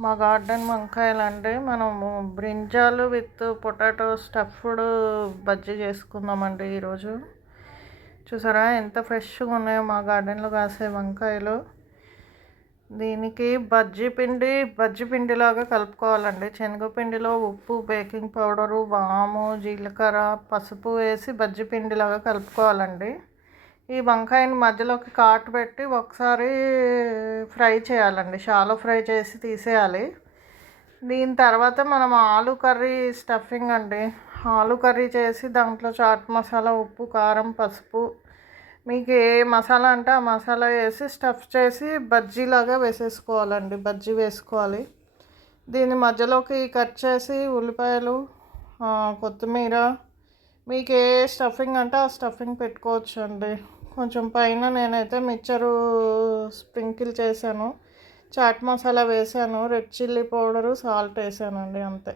మా గార్డెన్ వంకాయలండి. మనము brinjal with potato stuffed bajji చేసుకుందామండి ఈరోజు. చూసారా ఎంత ఫ్రెష్గా ఉన్నాయో మా గార్డెన్లో కాసే వంకాయలు. దీనికి బజ్జీ పిండిలాగా కలుపుకోవాలండి. శనగపిండిలో ఉప్పు, బేకింగ్ పౌడరు, వాము, జీలకర్ర, పసుపు వేసి బజ్జీ పిండిలాగా కలుపుకోవాలండి. ఈ వంకాయని మధ్యలోకి కాటు పెట్టి ఒకసారి ఫ్రై చేయాలండి. షాలో ఫ్రై చేసి తీసేయాలి. దీని తర్వాత మనం ఆలు కర్రీ స్టఫింగ్ అండి. ఆలు కర్రీ చేసి దాంట్లో చాట్ మసాలా, ఉప్పు, కారం, పసుపు, మీకు ఏ మసాలా అంటే ఆ మసాలా వేసి స్టఫ్ చేసి బజ్జీలాగా వేసేసుకోవాలండి. బజ్జీ వేసుకోవాలి. దీని మధ్యలోకి కట్ చేసి ఉల్లిపాయలు, కొత్తిమీర, మీకు ఏ స్టఫింగ్ అంటే ఆ స్టఫింగ్ పెట్టుకోవచ్చు అండి. కొంచెం పైన నేనైతే మిక్చరు స్ప్రింకిల్ చేశాను, చాట్ మసాలా వేసాను, రెడ్ చిల్లీ పౌడరు, సాల్ట్ వేసానండి, అంతే.